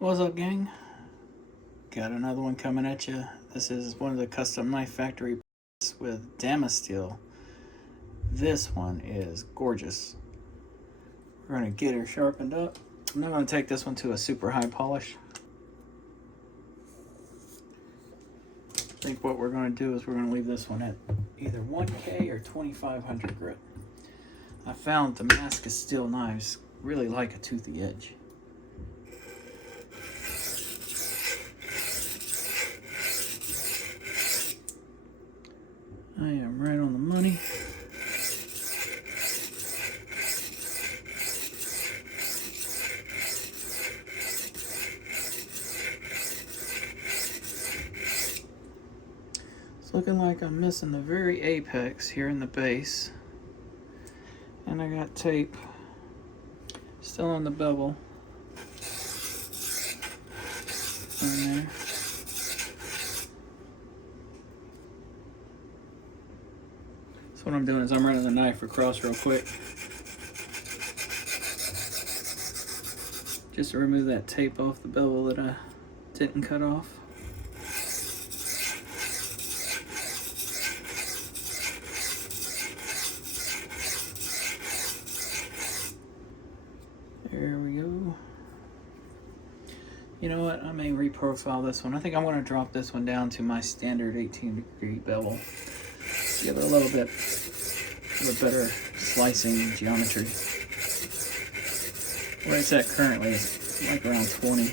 What's up, gang? Got another one coming at you. This is one of the custom knife factory with Damasteel. This one is gorgeous. We're going to get her sharpened up. I'm not going to take this one to a super high polish. I think what we're going to do is we're going to leave this one at either 1K or 2500 grit. I found Damascus steel knives really like a toothy edge. I am right on the money. It's looking like I'm missing the very apex here in the base. And I got tape still on the bevel. In there. So what I'm doing is I'm running the knife across real quick, just to remove that tape off the bevel that I didn't cut off. There we go. You know what? I may reprofile this one. I think I'm going to drop this one down to my standard 18-degree bevel. Give it a little bit of a better slicing geometry. Where it's at currently is like around 20.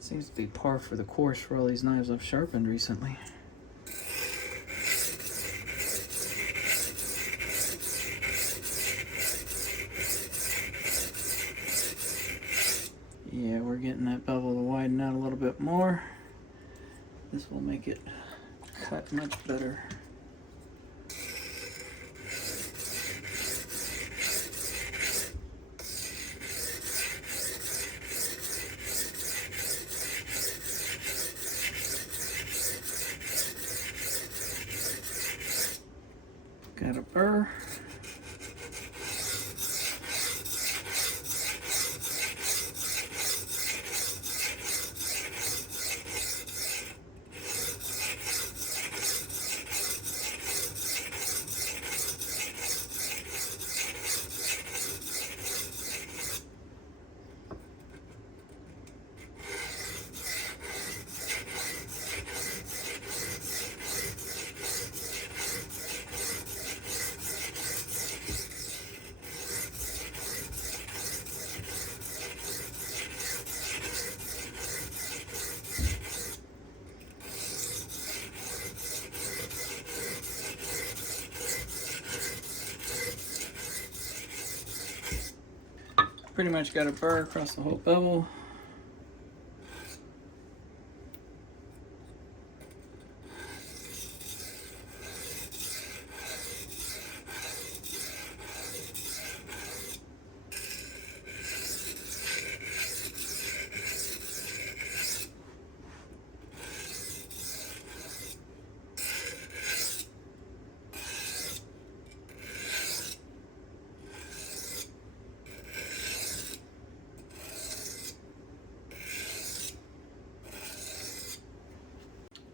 Seems to be par for the course for all these knives I've sharpened recently. Yeah, we're getting that bevel to widen out a little bit more. This will make it cut much better. Got a burr. Pretty much got a burr across the whole bevel.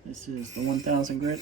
This is the 1000 grit.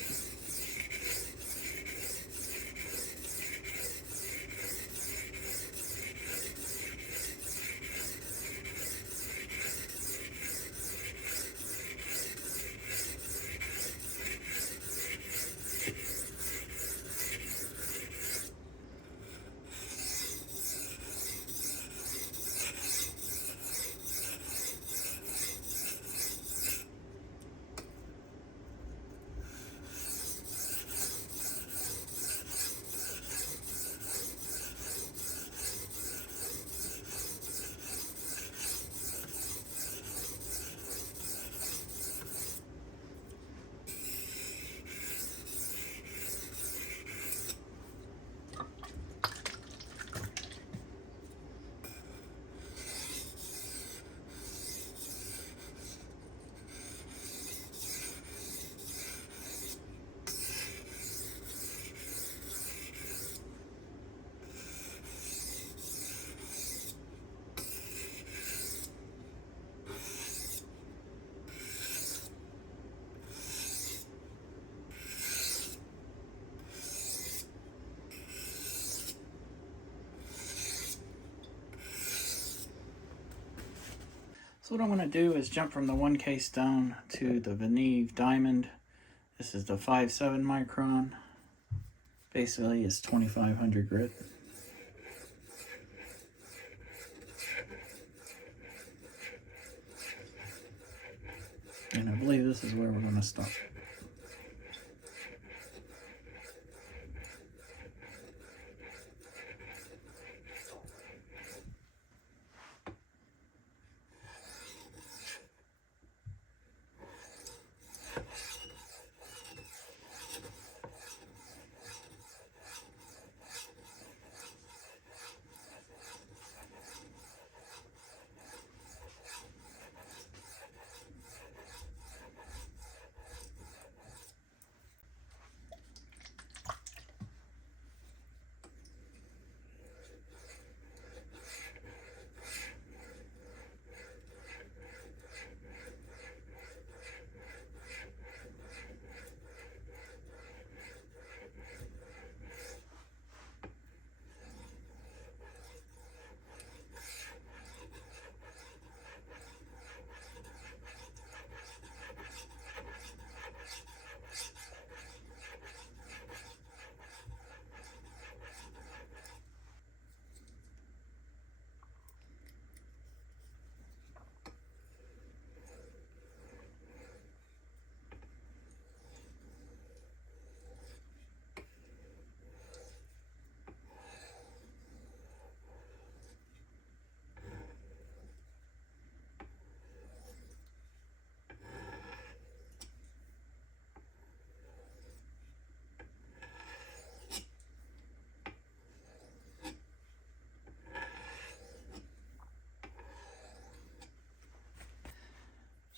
So what I'm going to do is jump from the 1K stone to the Venev diamond. This is the 5.7 micron. Basically it's 2500 grit. And I believe this is where we're going to stop.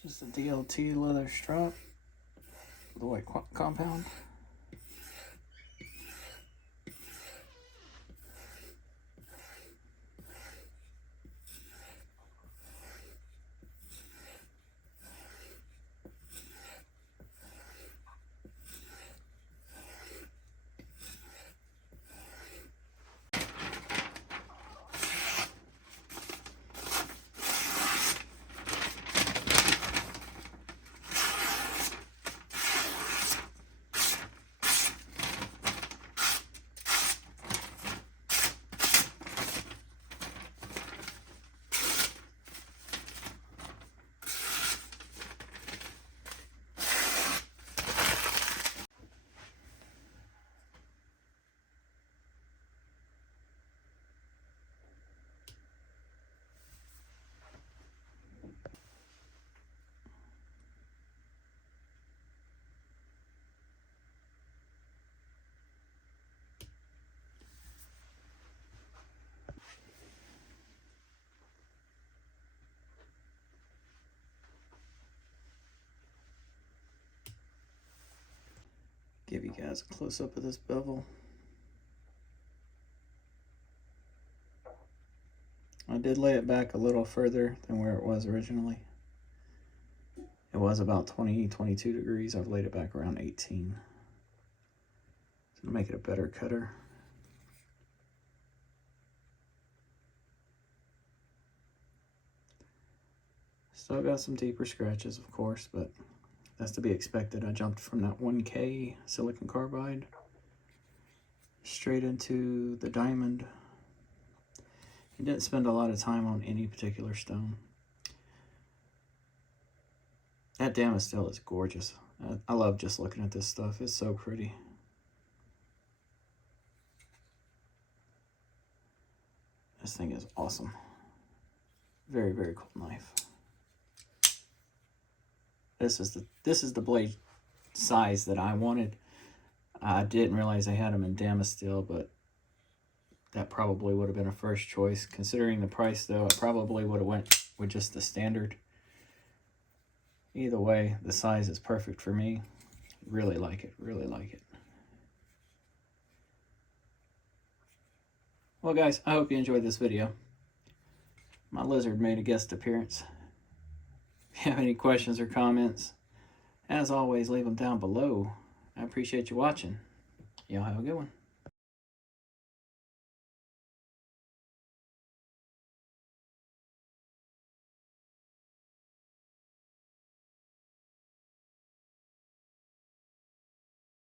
Just a DLT leather strop with a white compound. Give you guys a close-up of this bevel. I did lay it back a little further than where it was originally. It was about 22 degrees. I've laid it back around 18. So to make it a better cutter. Still got some deeper scratches, of course, but that's to be expected. I jumped from that 1K silicone carbide straight into the diamond. I didn't spend a lot of time on any particular stone. That Damasteel is gorgeous. I love just looking at this stuff. It's so pretty. This thing is awesome. Very, very cool knife. This is the blade size that I wanted. I didn't realize I had them in Damasteel, but that probably would have been a first choice. Considering the price, though, I probably would have went with just the standard. Either way, the size is perfect for me. Really like it, really like it. Well, guys, I hope you enjoyed this video. My lizard made a guest appearance. If you have any questions or comments, as always, leave them down below. I appreciate you watching. Y'all have a good one.